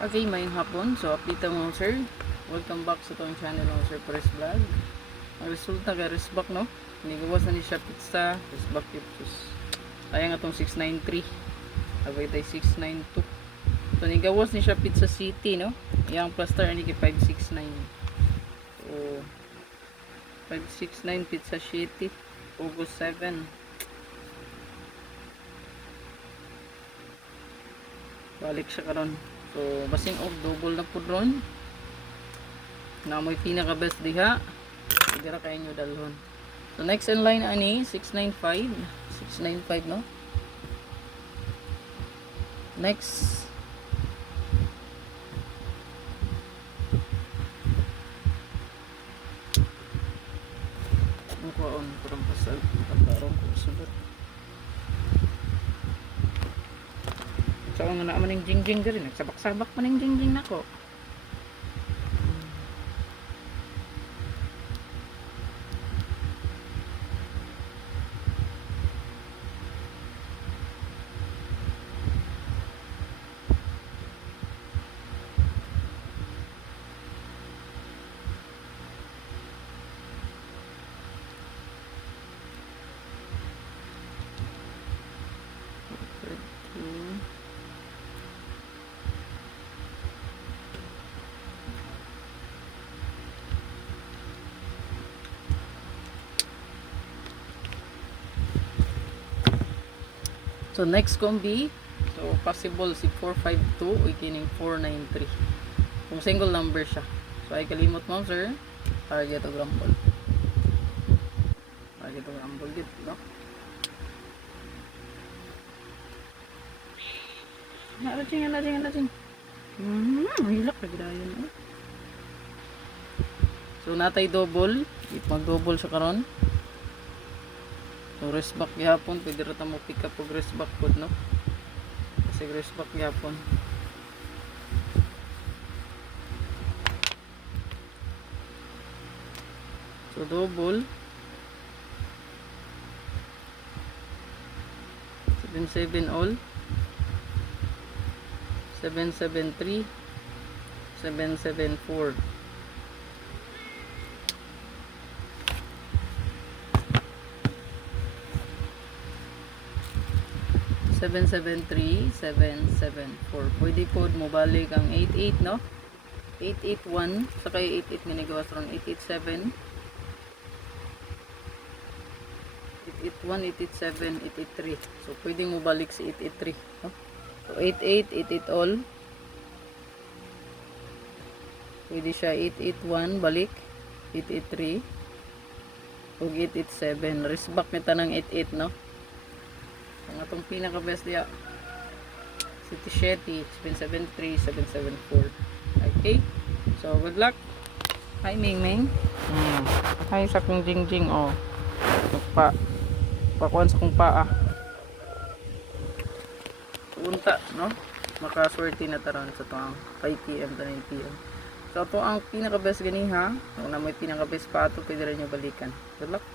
Okay, mayong hapon. So, update mo sir. Welcome back sa itong channel ng Sir Paris Vlog. Ang resulta ka resback no. Nigawas na ni siya pizza. Resback ipsus. Kaya nga itong 693. Abay tayo 692. So, nigawas ni siya Pizza City no. Yang plaster ni ki 569. So, 569 Pizza City. August 7. Balik siya karon. So, basing og double na po ron. Na mo'y pinaka best diha. Sigara kayo nyo dalhon. So, next in line ani, 695. 695 no? Next. Ang kuwaon, parang pasal. Pagkarong ko sugat. So, nga na maning jingjing ka rin. Nagsabak-sabak maning jingjing na ko. So next combi, so possible si 452 o ikining 493. Kung single number siya. So ay kalimot mo sir, para dito grumble. Para dito grumble dito, no? Nating. Hilak na gidayon. So natay double, mag-double siya karon. So rest back gihapon, pwede rata mo pick up og rest back pod no. Kasi rest back gihapon. So double 77 all 773 774 773 774. Pwede po mo balik ang 88 no. 881 saka 88 nga nagawas ron 887 881 887 883. So pwede mo balik si 883 no. So 88 all. Pwede siya 881 balik 883 ug 887. Rest back ni tanang 88 no. Ang atong pinaka best diya City Shetty 773 774. Okay, so good luck. Hi Ming Ming. Hi sa kong jingjing oh. Pakuan sa kong paa. Unta no, makaswerte na taron sa tuang 5 PM to 9 PM. So ito ang pinaka best ganiha. Kung na may pinaka best pa ito, pwede rin nyo balikan. Good luck.